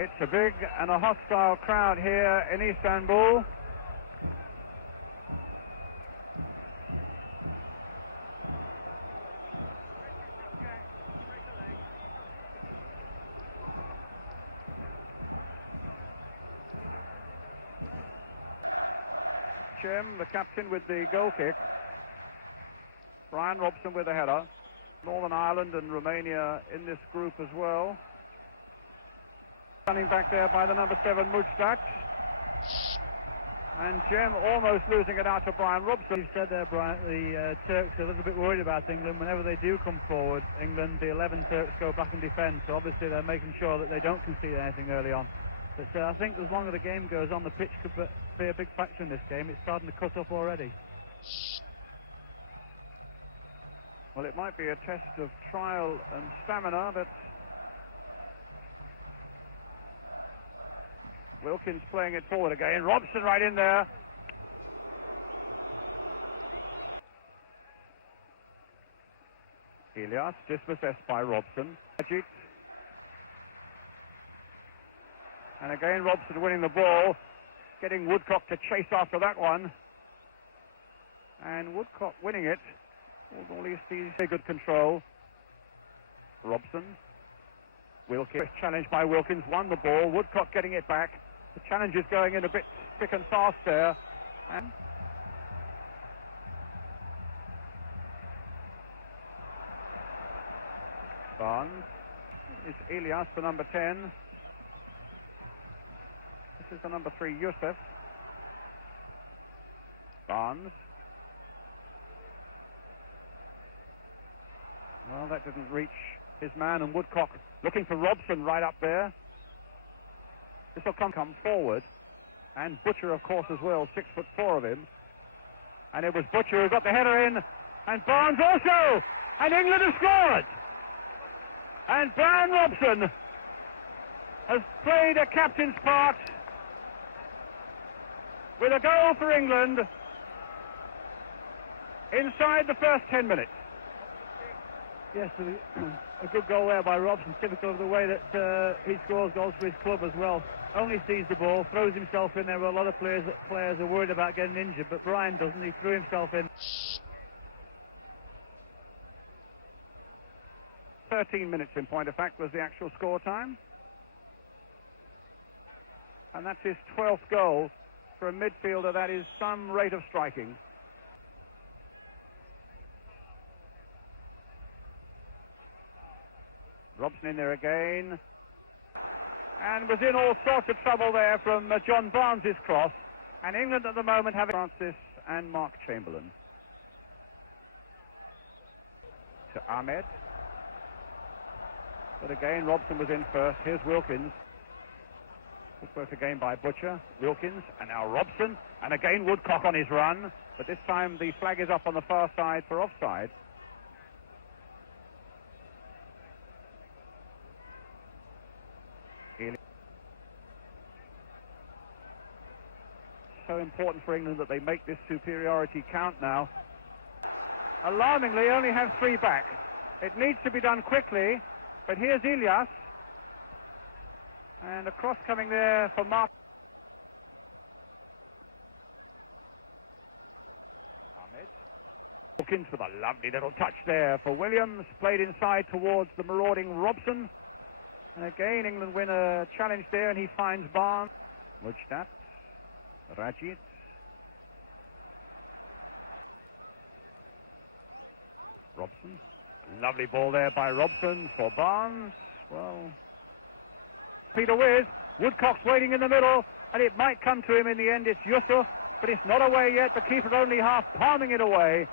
It's a big and a hostile crowd here in Istanbul. Jim, the captain, with the goal kick. Bryan Robson with a header. Northern Ireland and Romania in this group as well. Running back there by the number 7 Woodcock. And Jim almost losing it out to Bryan Robson. You said there, Brian, the Turks are a little bit worried about England. Whenever they do come forward, England, the 11 Turks go back and defend. So obviously they're making sure that they don't concede anything early on. But I think as long as the game goes on, the pitch could be a big factor in this game. It's starting to cut up already. Well, it might be a test of trial and stamina, but Wilkins playing it forward again. Robson right in there. Elias dispossessed by Robson. And again Robson winning the ball, getting Woodcock to chase after that one. And Woodcock winning it. At least he's a good control. Robson. Wilkins challenged by Wilkins, won the ball. Woodcock getting it back. The challenge is going in a bit thick and fast there. And Barnes. It's Elias, the number 10. This is the number 3, Yusuf. Barnes. Well, that didn't reach his man, and Woodcock looking for Robson right up there. This will come forward, and Butcher, of course, as well, 6'4" of him. And it was Butcher who got the header in, and Barnes also, and England have scored. And Bryan Robson has played a captain's part with a goal for England inside the first 10 minutes. Yes, a good goal there by Robson, typical of the way that he scores goals for his club as well. Only sees the ball, throws himself in there. A lot of players are worried about getting injured, but Bryan doesn't. He threw himself in. 13 minutes in point of fact was the actual score time. And that's his 12th goal. For a midfielder, that is some rate of striking. Robson in there again, and was in all sorts of trouble there from John Barnes's cross. And England at the moment having Francis and Mark Chamberlain. To Ahmed. But again, Robson was in first. Here's Wilkins. Good work again by Butcher. Wilkins, and now Robson, and again Woodcock on his run. But this time the flag is up on the far side for offside. So important for England that they make this superiority count now. Alarmingly, only have 3 back. It needs to be done quickly, but here's Elias. And a cross coming there for Mark. Ahmed. Wilkins with a lovely little touch there for Williams. Played inside towards the marauding Robson. And again, England win a challenge there, and he finds Barnes. Mujdat. Rajit. Robson. Lovely ball there by Robson for Barnes. Well, Peter with Woodcock's waiting in the middle, and it might come to him in the end. It's Yusuf, but it's not away yet. The keeper only half palming it away.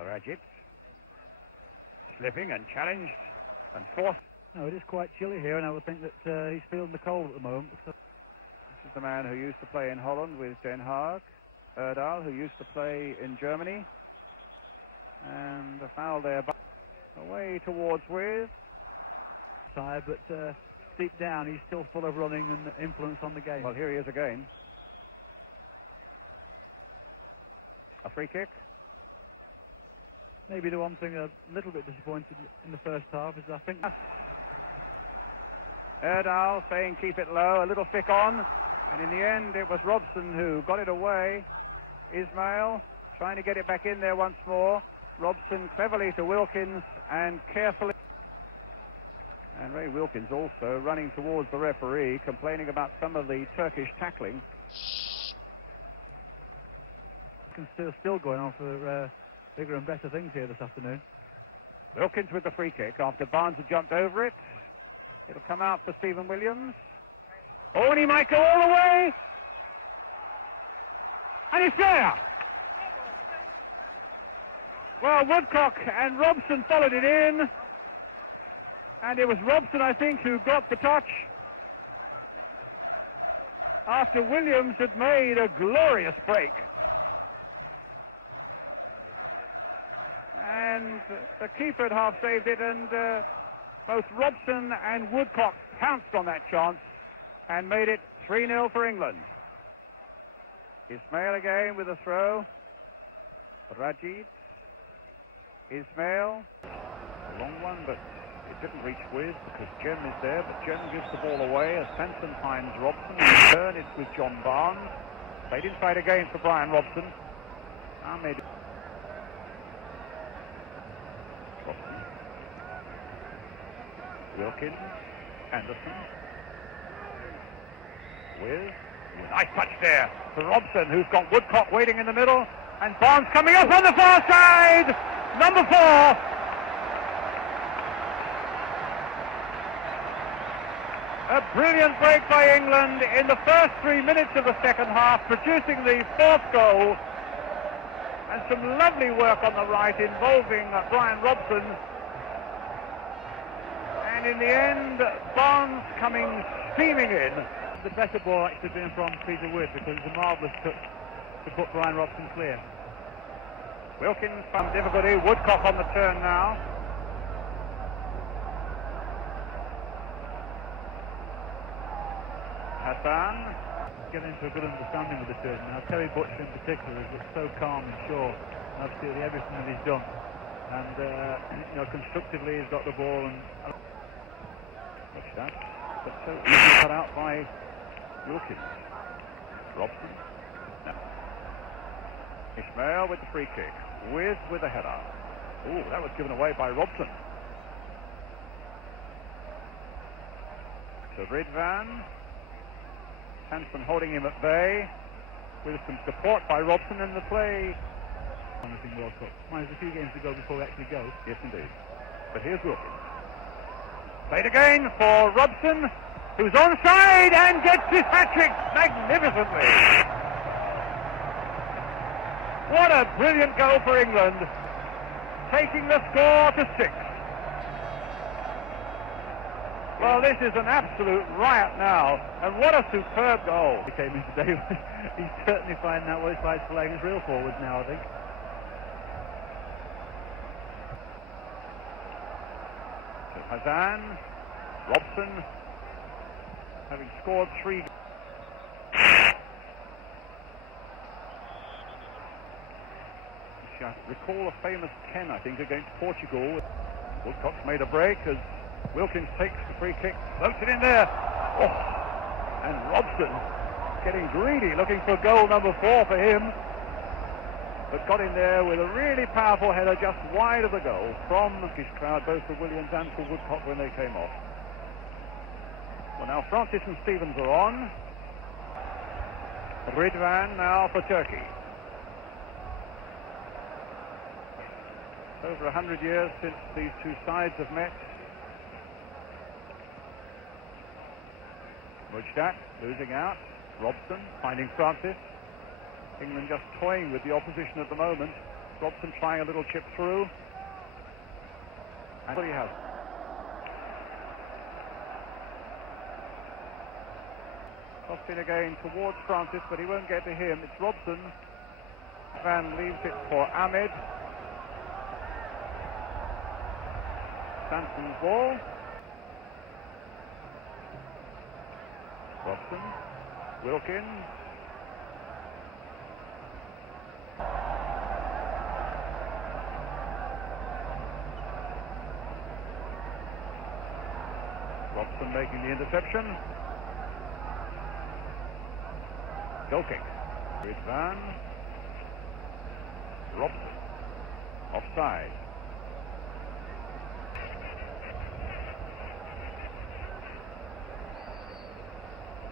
Rajit. Slipping and challenged and forced. No, it is quite chilly here, and I would think that he's feeling the cold at the moment. This is the man who used to play in Holland with Den Haag. Erdal, who used to play in Germany. And a foul there, away towards with. Side, but deep down, he's still full of running and influence on the game. Well, here he is again. A free kick. Maybe the one thing a little bit disappointed in the first half is I think... Erdal saying keep it low, a little thick on, and in the end it was Robson who got it away. Ismail trying to get it back in there once more. Robson cleverly to Wilkins and carefully. And Ray Wilkins also running towards the referee, complaining about some of the Turkish tackling. Still going on for bigger and better things here this afternoon. Wilkins with the free kick after Barnes had jumped over it. It'll come out for Stephen Williams. Oh, and he might go all the way. And it's there. Well, Woodcock and Robson followed it in. And it was Robson, I think, who got the touch after Williams had made a glorious break. And the keeper had half saved it, and both Robson and Woodcock pounced on that chance and made it 3-0 for England. Ismail again with a throw. Rajid. Ismail. A long one, but it didn't reach Wiz because Jem is there, but Jem gives the ball away as Sanson finds Robson. In return, it's with John Barnes. Played inside again for Bryan Robson. Ahmed. Robson. Wilkins. Anderson. Wiz. Nice touch there for Robson, who's got Woodcock waiting in the middle, and Barnes coming up on the far side. Number 4. A brilliant break by England in the first 3 minutes of the second half, producing the 4th goal. And some lovely work on the right involving Bryan Robson. And in the end, Barnes coming steaming in. The better ball actually being from Peter Wood, because it's a marvellous touch to put Bryan Robson clear. Wilkins found difficulty. Woodcock on the turn now. Hassan. Getting into a good understanding with the turn now. Terry Butcher in particular is so calm and sure in absolutely everything that he's done. And you know, constructively he's got the ball and watch that. But so easily cut out by Wilkins. Robson. No. Ismail with the free kick. Wiz with the header. Ooh, that was given away by Robson. So Ridvan. Hanson holding him at bay with some support by Robson in the play. Promising World Cup. There's a few games to go before we actually go. Yes, indeed. But here's Wilkins. Played again for Robson, who's onside and gets his hat-trick magnificently. What a brilliant goal for England, taking the score to 6. Well, this is an absolute riot now, and what a superb goal. He came in today. He's certainly finding out what it's like playing his real forwards now, I think. So Hazan, Robson, having scored 3. Recall a famous 10, I think, against Portugal. Woodcock's made a break as Wilkins takes the free kick, floats it in there. Oh, and Robson getting greedy, looking for goal number 4 for him. But got in there with a really powerful header just wide of the goal from his crowd, both for Williams and for Woodcock when they came off. Well, now Francis and Stevens are on. Ridvan now for Turkey. Over 100 years since these two sides have met. Mujdak losing out. Robson finding Francis. England just toying with the opposition at the moment. Robson trying a little chip through. And what he has. Crossed in again towards Francis, but he won't get to him. It's Robson. Van leaves it for Ahmed. Sanson's ball. Robson. Wilkins. Robson making the interception. Goal kick. Van Robson. Offside.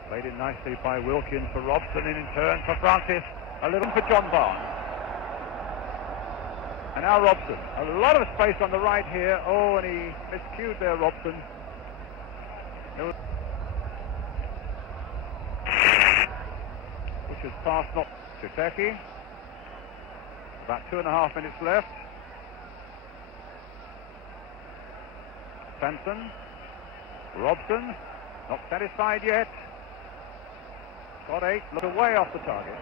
Played in nicely by Wilkins for Robson, in turn for Francis. A little for John Barnes. And now Robson. A lot of space on the right here. Oh, and he miscued there, Robson. Which is passed not to Turkey. About 2.5 minutes left. Sanson. Robson. Not satisfied yet. Got 8. Look away off the target.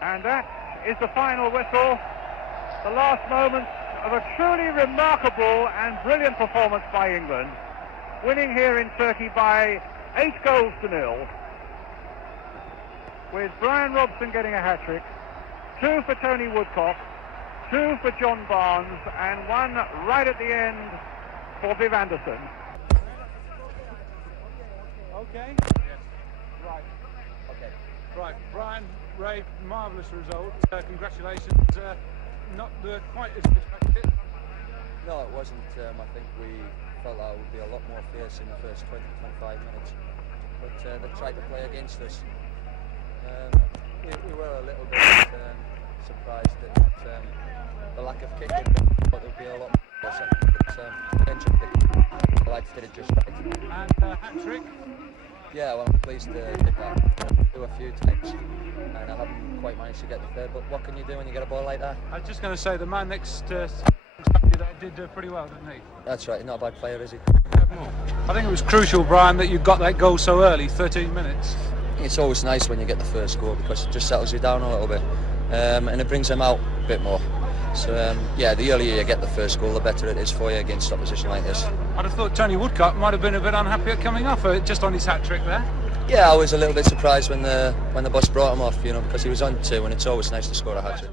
And that is the final whistle. The last moments of a truly remarkable and brilliant performance by England. Winning here in Turkey by 8-0. With Bryan Robson getting a hat-trick. 2 for Tony Woodcock. 2 for John Barnes. And 1 right at the end for Viv Anderson. Okay? Yes. Right. Okay. Right, Brian, Ray, marvellous result. Congratulations. Not quite as expected. No, it wasn't. I think we felt that it would be a lot more fierce in the first 20-25 minutes. But they tried to play against us. We were a little bit surprised at the lack of kicking. But there would be a lot more fierce. But the lads did it just right. And hat-trick? Yeah, well, I'm pleased to get that. Do a few times, and I haven't quite managed to get the third. But what can you do when you get a ball like that? I was just going to say, the man next did pretty well, didn't he? That's right. Not a bad player, is he? I think it was crucial, Brian, that you got that goal so early, 13 minutes. It's always nice when you get the first goal because it just settles you down a little bit, and it brings them out a bit more. So yeah, the earlier you get the first goal, the better it is for you against opposition like this. I'd have thought Tony Woodcock might have been a bit unhappy at coming off just on his hat-trick there. Yeah, I was a little bit surprised when the boss brought him off, because he was on 2, and it's always nice to score a hat-trick.